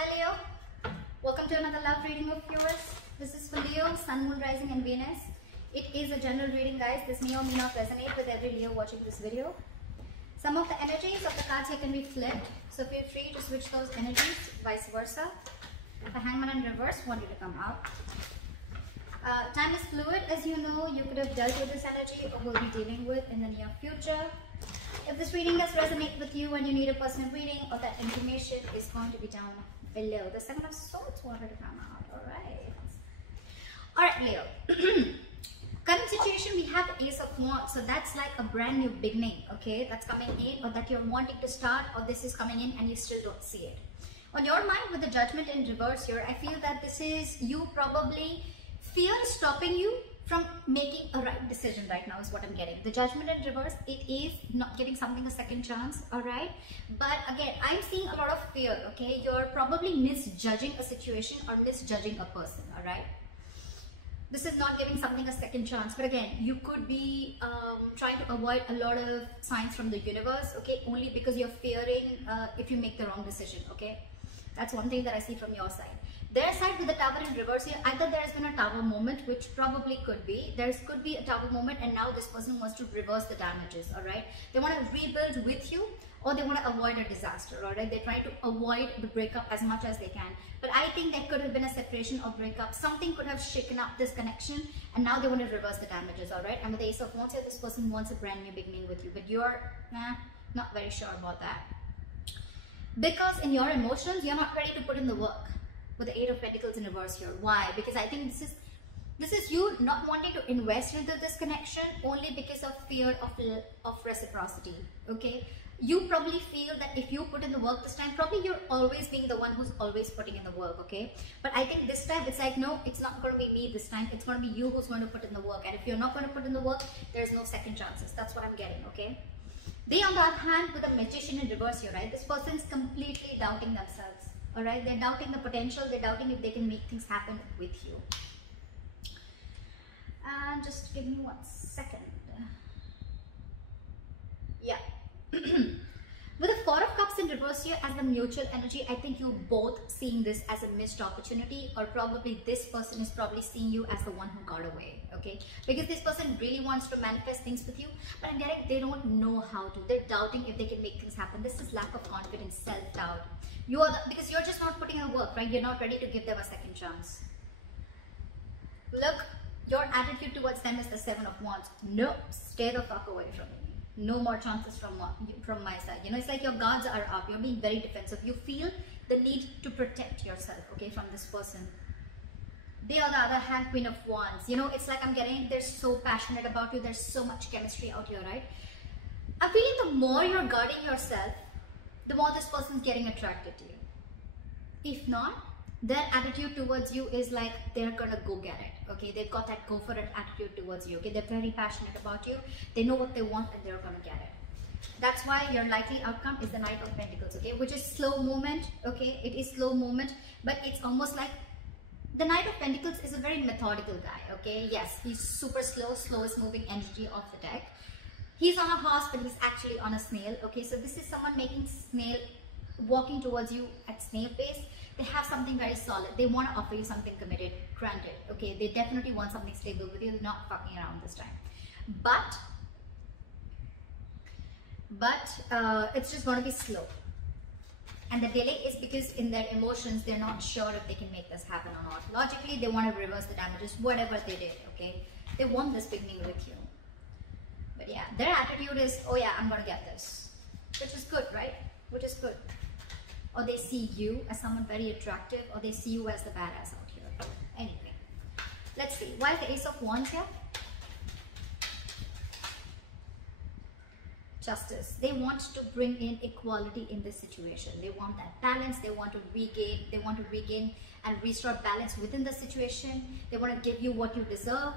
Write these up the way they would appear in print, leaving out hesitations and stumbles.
Hi Leo, welcome to another love reading of yours. This is for Leo, Sun, Moon, Rising and Venus. It is a general reading, guys. This may or may not resonate with every Leo watching this video. Some of the energies of the cards here can be flipped, so feel free to switch those energies, vice versa. The Hangman in reverse want you to come out. Time is fluid, as you know. You could have dealt with this energy or will be dealing with in the near future. If this reading does resonate with you and you need a personal reading, or that information is going to be down below. The Seven of Swords wanted to come out. Alright, Leo. Current situation, we have Ace of Wands. So that's like a brand new beginning, okay? That's coming in, or that you're wanting to start, or this is coming in and you still don't see it. On your mind, with the Judgment in reverse here, I feel that this is you probably, fear is stopping you from making a right decision right now is what I'm getting. The Judgment in reverse, it is not giving something a second chance, alright? But again, I'm seeing a lot of fear, okay? You're probably misjudging a situation or misjudging a person, alright? This is not giving something a second chance, but again, you could be trying to avoid a lot of signs from the universe, okay? Only because you're fearing if you make the wrong decision, okay? That's one thing that I see from your side. Their side with the Tower in reverse here, either there has been a Tower moment, which probably could be. There could be a Tower moment and now this person wants to reverse the damages, alright? They want to rebuild with you, or they want to avoid a disaster, alright? They're trying to avoid the breakup as much as they can. But I think there could have been a separation or breakup. Something could have shaken up this connection and now they want to reverse the damages, alright? And with the Ace of Wands here, this person wants a brand new beginning with you, but you're not very sure about that. Because in your emotions, you're not ready to put in the work. With the Eight of Pentacles in reverse here. Why? Because I think this is you not wanting to invest into this connection only because of fear of reciprocity, okay? You probably feel that if you put in the work this time, probably you're always being the one who's always putting in the work, okay? But I think this time it's like, no, it's not going to be me this time. It's going to be you who's going to put in the work. And if you're not going to put in the work, there's no second chances. That's what I'm getting, okay? They, on the other hand, with a Magician in reverse here, right? This person's completely doubting themselves. Alright, they're doubting the potential, they're doubting if they can make things happen with you. And just give me 1 second. Yeah. With the Four of Cups in reverse here as the mutual energy, I think you're both seeing this as a missed opportunity, or probably this person is probably seeing you as the one who got away, okay? Because this person really wants to manifest things with you, but I'm getting they don't know how to. They're doubting if they can make things happen. This is lack of confidence, self-doubt. Because you're just not putting in the work, right? You're not ready to give them a second chance. Look, your attitude towards them is the Seven of Wands. No, stay the fuck away from me. No more chances from my side. You know, it's like your guards are up. You're being very defensive. You feel the need to protect yourself, okay, from this person. They, on the other hand, Queen of Wands. You know, it's like I'm getting, they're so passionate about you. There's so much chemistry out here, right? I'm feeling the more you're guarding yourself, the more this person's getting attracted to you. If not, their attitude towards you is like they're gonna go get it, okay? They've got that go for it attitude towards you, okay? They're very passionate about you. They know what they want and they're gonna get it. That's why your likely outcome is the Knight of Pentacles, okay? Which is slow movement, okay? It is slow movement, but it's almost like the Knight of Pentacles is a very methodical guy, okay? Yes, he's super slow, slowest moving energy of the deck. He's on a horse, but he's actually on a snail, okay? So this is someone walking towards you at snail pace. They have something very solid. They want to offer you something committed, granted, okay? They definitely want something stable with you, not fucking around this time. But it's just going to be slow. And the delay is because in their emotions, they're not sure if they can make this happen or not. Logically, they want to reverse the damages, whatever they did, okay? They want this beginning with you. But yeah, their attitude is, oh yeah, I'm going to get this. Which is good, right? Which is good. Or they see you as someone very attractive, or they see you as the badass out here. Anyway, let's see. Why is the Ace of Wands here? Justice. They want to bring in equality in this situation. They want that balance. They want to regain and restore balance within the situation. They want to give you what you deserve,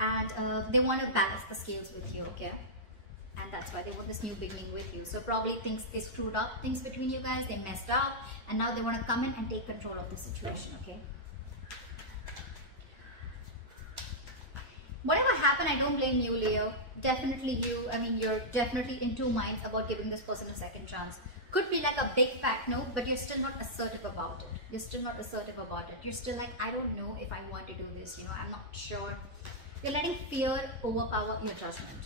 and they want to balance the scales with you, okay? And that's why they want this new beginning with you. So probably they screwed up things between you guys, they messed up, and now they want to come in and take control of the situation, okay? Whatever happened, I don't blame you, Leo. Definitely you, I mean, you're definitely in two minds about giving this person a second chance. Could be like a big fat no, but you're still not assertive about it. You're still not assertive about it. You're still like, I don't know if I want to do this, you know, I'm not sure. You're letting fear overpower your judgment.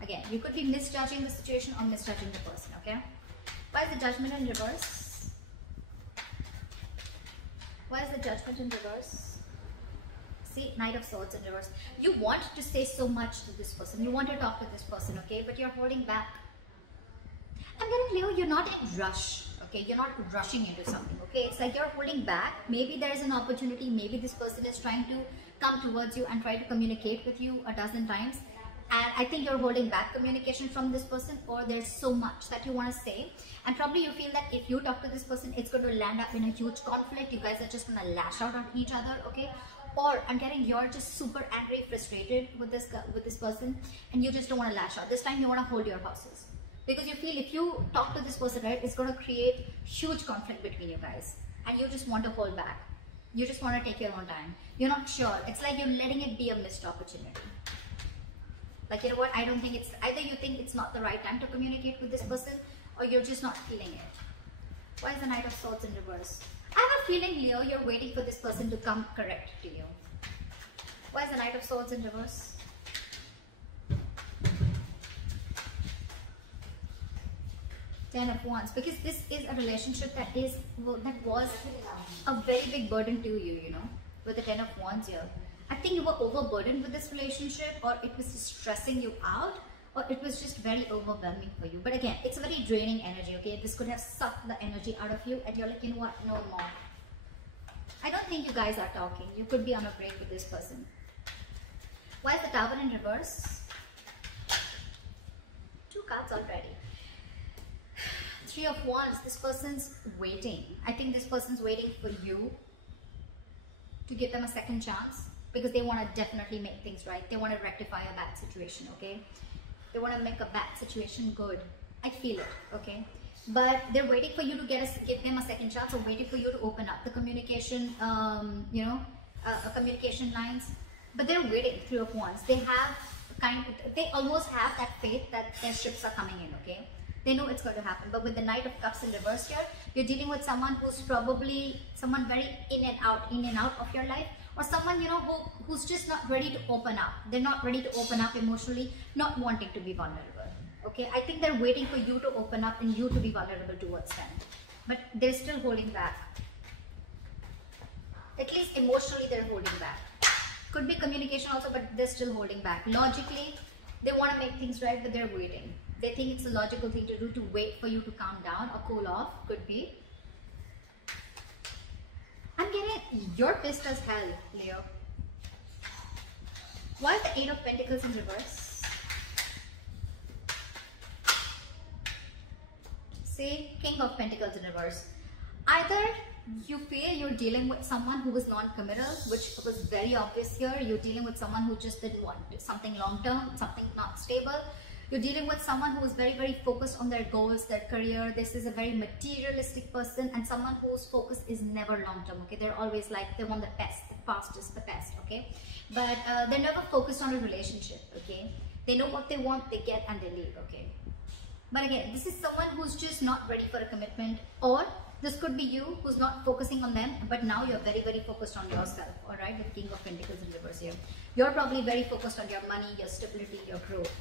Again, you could be misjudging the situation or misjudging the person, okay? Why is the Judgment in reverse? Why is the Judgment in reverse? See, Knight of Swords in reverse. You want to say so much to this person. You want to talk to this person, okay? But you're holding back. I'm getting Leo, you're not in rush, okay? You're not rushing into something, okay? It's like you're holding back. Maybe there is an opportunity. Maybe this person is trying to come towards you and try to communicate with you a dozen times. And I think you're holding back communication from this person, or there's so much that you want to say. And probably you feel that if you talk to this person, it's going to land up in a huge conflict. You guys are just going to lash out on each other, okay? Or I'm getting you're just super angry, frustrated with this person, and you just don't want to lash out. This time you want to hold your horses. Because you feel if you talk to this person, right, it's going to create huge conflict between you guys. And you just want to hold back. You just want to take your own time. You're not sure. It's like you're letting it be a missed opportunity. Like, you know what, I don't think it's, either you think it's not the right time to communicate with this person, or you're just not feeling it. Why is the Knight of Swords in reverse? I have a feeling, Leo, you're waiting for this person to come correct to you. Why is the Knight of Swords in reverse? Ten of Wands, because this is a relationship that was a very big burden to you, you know, with the Ten of Wands here. I think you were overburdened with this relationship, or it was just stressing you out, or it was just very overwhelming for you. But again, it's a very draining energy, okay? This could have sucked the energy out of you, and you're like, you know what, no more. I don't think you guys are talking. You could be on a break with this person. Why is the Tower in reverse? Two cards already. Three of Wands, this person's waiting. I think this person's waiting for you to give them a second chance, because they want to definitely make things right. They want to rectify a bad situation, okay? They want to make a bad situation good. I feel it, okay? But they're waiting for you to give them a second chance, or waiting for you to open up the communication, you know, communication lines. But they're waiting. Three of Wands. They have they almost have that faith that their ships are coming in, okay? They know it's going to happen. But with the Knight of Cups in reverse here, you're dealing with someone who's probably someone very in and out of your life, or someone, you know, who's just not ready to open up. They're not ready to open up emotionally, not wanting to be vulnerable. Okay, I think they're waiting for you to open up and you to be vulnerable towards them. But they're still holding back. At least emotionally, they're holding back. Could be communication also, but they're still holding back. Logically, they want to make things right, but they're waiting. They think it's a logical thing to do, to wait for you to calm down or cool off. Could be. I'm getting, you're pissed as hell, Leo. Why is the Eight of Pentacles in reverse? See, King of Pentacles in reverse. Either you feel you're dealing with someone who was non-committal, which was very obvious here. You're dealing with someone who just didn't want something long-term, something not stable. You're dealing with someone who is very, very focused on their goals, their career. This is a very materialistic person, and someone whose focus is never long-term, okay? They're always like, they want the best, the fastest, the best, okay? But they're never focused on a relationship, okay? They know what they want, they get, and they leave, okay? But again, this is someone who's just not ready for a commitment, or this could be you who's not focusing on them, but now you're very, very focused on yourself, all right? With King of Pentacles in reverse here. You're probably very focused on your money, your stability, your growth.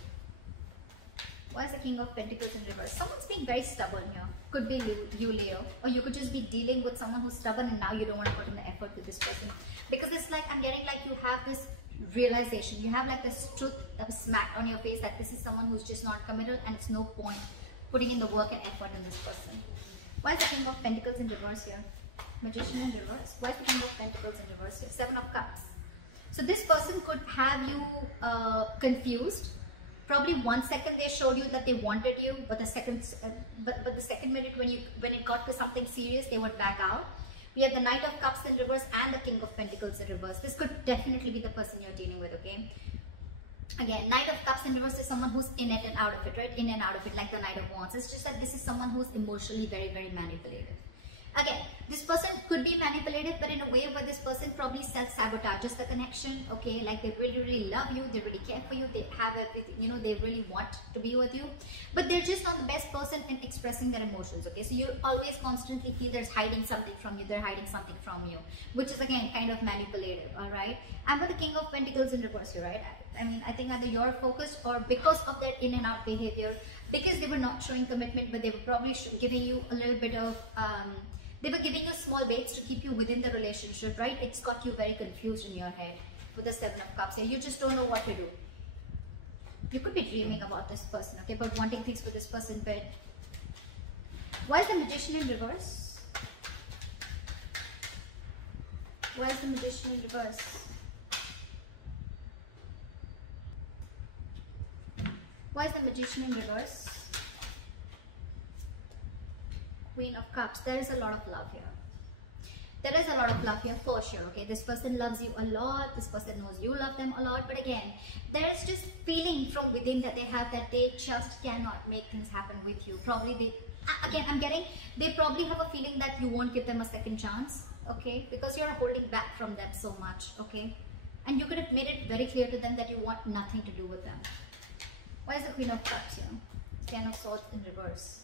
Why is the King of Pentacles in reverse? Someone's being very stubborn here. Could be you, Leo. Or you could just be dealing with someone who's stubborn, and now you don't want to put in the effort with this person. Because it's like, I'm getting like you have this realization. You have like this truth that was smacked on your face, that this is someone who's just not committed, and it's no point putting in the work and effort in this person. Why is the King of Pentacles in reverse here? Magician in reverse. Why is the King of Pentacles in reverse here? Seven of Cups. So this person could have you confused. Probably 1 second they showed you that they wanted you, but the second minute when it got to something serious, they would back out. We have the Knight of Cups in reverse and the King of Pentacles in reverse. This could definitely be the person you're dealing with, okay? Again, Knight of Cups in reverse is someone who's in it and out of it, right? In and out of it, like the Knight of Wands. It's just that this is someone who's emotionally very, very manipulative. Again, this person could Could be manipulative, but in a way where this person probably self-sabotages the connection, okay? Like they really, really love you, they really care for you, they have everything, you know, they really want to be with you, but they're just not the best person in expressing their emotions, okay? So you always constantly feel there's hiding something from you, they're hiding something from you, which is again kind of manipulative, all right? And with the King of Pentacles in reverse here, right? I mean, I think either you're focused, or because of their in and out behavior, because they were not showing commitment, but they were probably giving you a little bit of, they were giving you small baits to keep you within the relationship, right? It's got you very confused in your head with the Seven of Cups here. You just don't know what to do. You could be dreaming about this person, okay, but wanting things for this person, but why is the Magician in reverse? Why is the Magician in reverse? Why is the Magician in reverse? Queen of Cups. There is a lot of love here. There is a lot of love here for sure, okay? This person loves you a lot. This person knows you love them a lot. But again, there is just feeling from within that they have that they just cannot make things happen with you. Probably they probably have a feeling that you won't give them a second chance, okay? Because you're holding back from them so much, okay? And you could have made it very clear to them that you want nothing to do with them. Why is the Queen of Cups here? Ten of Swords in reverse.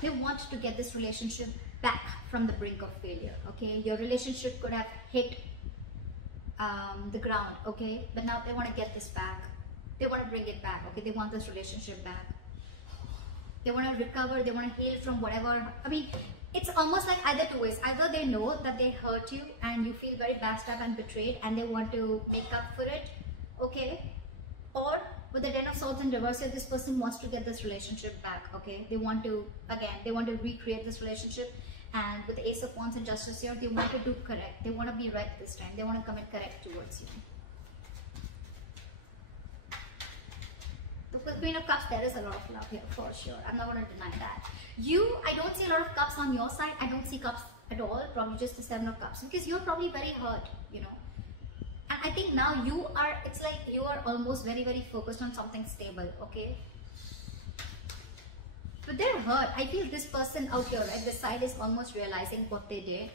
They want to get this relationship back from the brink of failure, okay? Your relationship could have hit the ground, okay? But now they want to get this back. They want to bring it back, okay? They want this relationship back. They want to recover, they want to heal from whatever. I mean, it's almost like either two ways. Either they know that they hurt you and you feel very backstabbed and betrayed and they want to make up for it, okay? Or with the Ten of Swords in reverse here, this person wants to get this relationship back, okay? They want to, again, they want to recreate this relationship. And with the Ace of Wands and Justice here, they want to do correct. They want to be right this time. They want to come in correct towards you. With Queen of Cups, there is a lot of love here for sure. I'm not going to deny that. I don't see a lot of cups on your side. I don't see cups at all. Probably just the Seven of Cups. Because you're probably very hurt, you know. And I think now it's like you are almost very, very focused on something stable, okay? But they're hurt. I feel this person out here, right, this side is almost realizing what they did.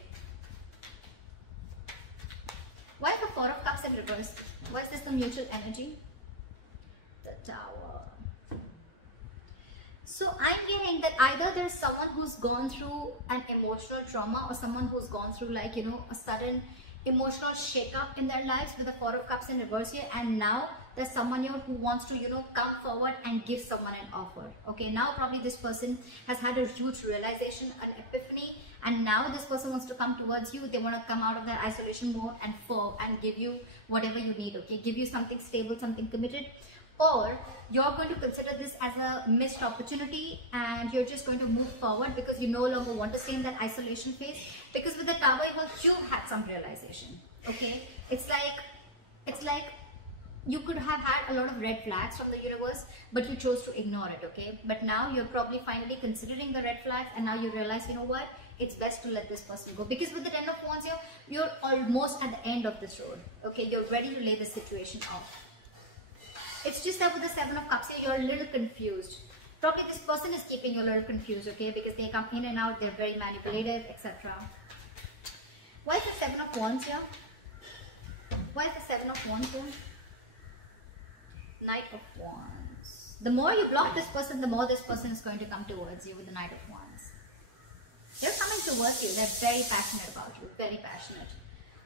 Why is the Four of Cups in reverse? Why is this the mutual energy? The Tower. So I'm getting that either there's someone who's gone through an emotional trauma or someone who's gone through, like, you know, a sudden emotional shake-up in their lives with the Four of Cups in reverse here, and now there's someone here who wants to, you know, come forward and give someone an offer. Okay, now probably this person has had a huge realization, an epiphany, and now this person wants to come towards you. They want to come out of their isolation mode and give you whatever you need, okay? Give you something stable, something committed. Or you're going to consider this as a missed opportunity and you're just going to move forward because you no longer want to stay in that isolation phase. Because with the Tower, you've had some realization, okay? It's like you could have had a lot of red flags from the universe, but you chose to ignore it, okay? But now you're probably finally considering the red flags and now you realize, you know what? It's best to let this person go. Because with the Ten of Wands here, you're almost at the end of this road, okay? You're ready to lay the situation off. It's just that with the Seven of Cups here, you're a little confused. Probably this person is keeping you a little confused, okay? Because they come in and out, they're very manipulative, etc. Why is the Seven of Wands here? Why is the Seven of Wands here? Knight of Wands. The more you block this person, the more this person is going to come towards you with the Knight of Wands. They're coming towards you. They're very passionate about you. Very passionate.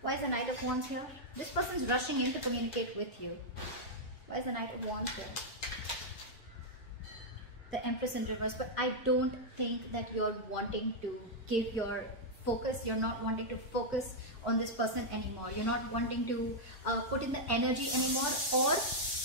Why is the Knight of Wands here? This person's rushing in to communicate with you. Why is the Knight of Wands here? The Empress in reverse. But I don't think that you're wanting to give your focus. You're not wanting to focus on this person anymore. You're not wanting to put in the energy anymore. Or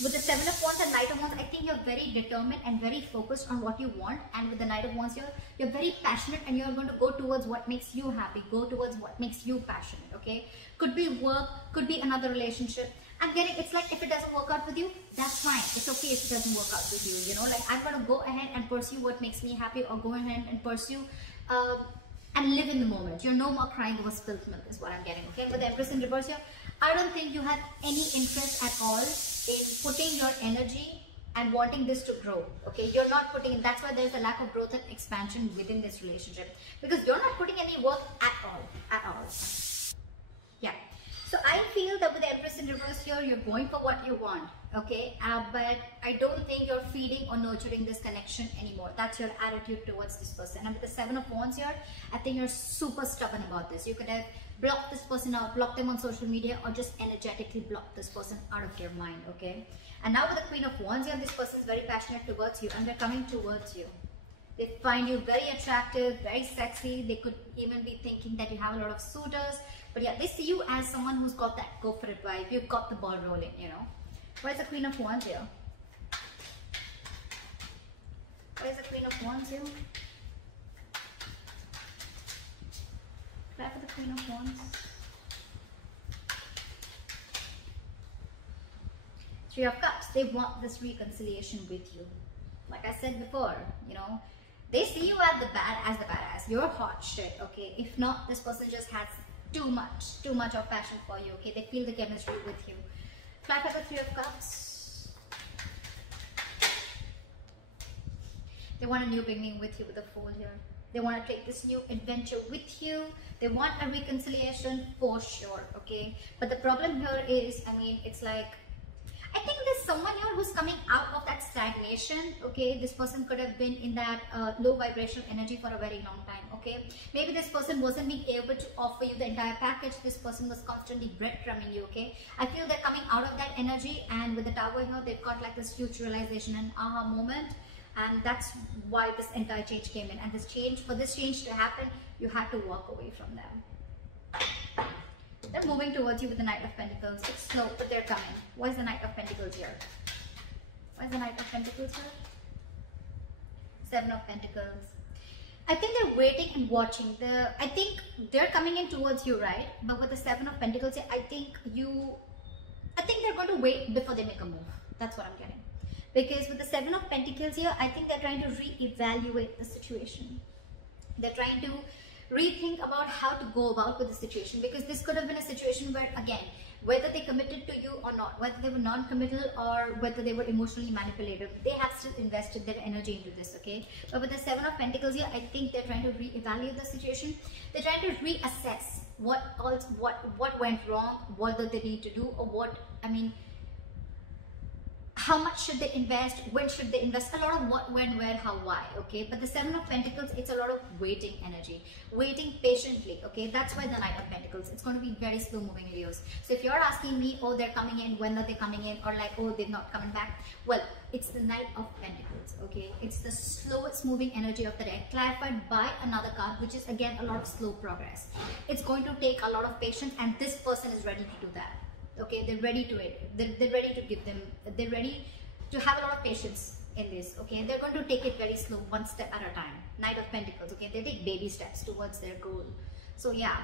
with the Seven of Wands and Knight of Wands, I think you're very determined and very focused on what you want. And with the Knight of Wands here, you're very passionate and you're going to go towards what makes you happy. Go towards what makes you passionate, okay? Could be work, could be another relationship. I'm getting, it's like if it doesn't work out with you, that's fine. It's okay if it doesn't work out with you, you know? Like I'm going to go ahead and pursue what makes me happy or go ahead and pursue and live in the moment. You're no more crying over spilt milk is what I'm getting, okay? With the Empress in reverse here, I don't think you have any interest at all in putting your energy and wanting this to grow. Okay, you're not putting in, that's why there's a lack of growth and expansion within this relationship, because you're not putting any work at all. Yeah. So I feel that with the Empress in reverse here, you're going for what you want, okay? But I don't think you're feeding or nurturing this connection anymore. That's your attitude towards this person. And with the Seven of Wands here, I think you're super stubborn about this. You could have blocked this person out, blocked them on social media, or just energetically blocked this person out of your mind, okay? And now with the Queen of Wands here, this person is very passionate towards you, and they're coming towards you. They find you very attractive, very sexy. They could even be thinking that you have a lot of suitors. But yeah, they see you as someone who's got that go for it vibe. You've got the ball rolling, you know. Why is the Queen of Wands here? Why is the Queen of Wands here? Try for the Queen of Wands. Three of Cups. They want this reconciliation with you. Like I said before, you know, they see you as the badass. You're hot shit, okay? If not, this person just has too much of passion for you, okay? They feel the chemistry with you. Fly for the Three of Cups. They want a new beginning with you with the Fool here. They want to take this new adventure with you. They want a reconciliation for sure, okay? But the problem here is, I mean, it's like, I think there's someone here who's coming out of that stagnation, okay? This person could have been in that low vibrational energy for a very long time, okay? Maybe this person wasn't being able to offer you the entire package. This person was constantly breadcrumbing you, okay? I feel they're coming out of that energy, and with the Tower here, they've got like this huge realization and aha moment, and that's why this entire change came in. And this change, for this change to happen, you had to walk away from them. They're moving towards you with the Knight of Pentacles. It's slow, but they're coming. Why is the Knight of Pentacles here? Why is the Knight of Pentacles here? Seven of Pentacles. I think they're waiting and watching. I think they're coming in towards you, right? But with the Seven of Pentacles here, I think they're going to wait before they make a move. That's what I'm getting. Because with the Seven of Pentacles here, I think they're trying to reevaluate the situation. They're trying to rethink about how to go about with the situation, because this could have been a situation where, again, whether they committed to you or not, whether they were non-committal or whether they were emotionally manipulative, they have still invested their energy into this, okay? But with the Seven of Pentacles here, I think they're trying to reevaluate the situation. They're trying to reassess what went wrong, what do they need to do, or what, I mean, how much should they invest, when should they invest, a lot of what, when, where, how, why, okay? But the Seven of Pentacles, it's a lot of waiting energy, waiting patiently, okay? That's why the Knight of Pentacles, it's going to be very slow moving, Leos. So if you're asking me, oh, they're coming in, when are they coming in, or like, oh, they're not coming back, well, it's the Knight of Pentacles, okay? It's the slowest moving energy of the deck, clarified by another card, which is again a lot of slow progress. It's going to take a lot of patience, and this person is ready to do that. Okay, they're ready to it. They're ready to give them, they're ready to have a lot of patience in this, okay? They're going to take it very slow, one step at a time. Knight of Pentacles, okay? They take baby steps towards their goal. So yeah,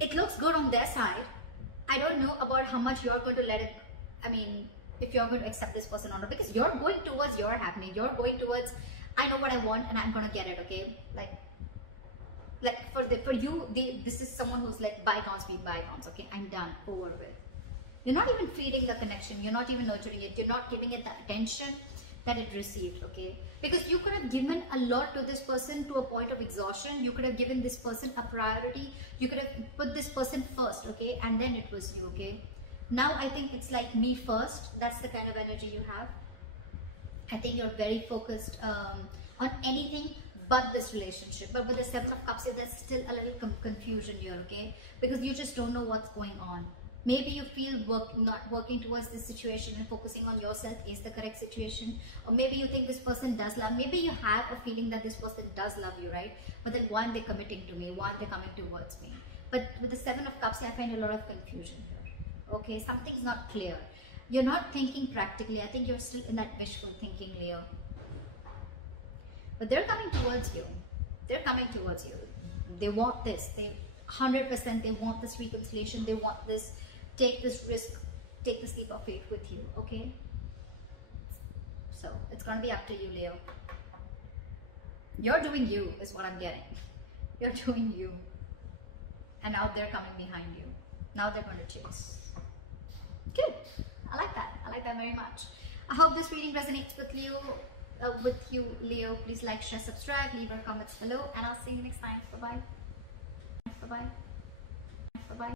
it looks good on their side. I don't know about how much you're going to let it, I mean, if you're going to accept this person or not, because you're going towards your happening. You're going towards, I know what I want and I'm going to get it, okay? Like for you, this is someone who's like, bygones be bygones, okay? I'm done, over with. You're not even feeding the connection. You're not even nurturing it. You're not giving it the attention that it received, okay? Because you could have given a lot to this person to a point of exhaustion. You could have given this person a priority. You could have put this person first, okay? And then it was you, okay? Now I think it's like me first. That's the kind of energy you have. I think you're very focused on anything but this relationship. But with the Seven of Cups here, there's still a little confusion here, okay? Because you just don't know what's going on. Maybe you feel not working towards this situation and focusing on yourself is the correct situation. Or maybe you think this person does love. Maybe you have a feeling that this person does love you, right? But then one, they're committing to me. One, they're coming towards me. But with the Seven of Cups, I find a lot of confusion here. Okay, something's not clear. You're not thinking practically. I think you're still in that wishful thinking, Leo. But they're coming towards you. They're coming towards you. They want this. They 100%, they want this reconciliation. They want this. Take this risk, take this leap of faith with you, okay? So it's gonna be up to you, Leo. You're doing you, is what I'm getting. You're doing you. And now they're coming behind you. Now they're going to chase. Good. I like that. I like that very much. I hope this reading resonates with you. Leo. Please like, share, subscribe, leave your comments below, and I'll see you next time. Bye bye. Bye bye. Bye bye.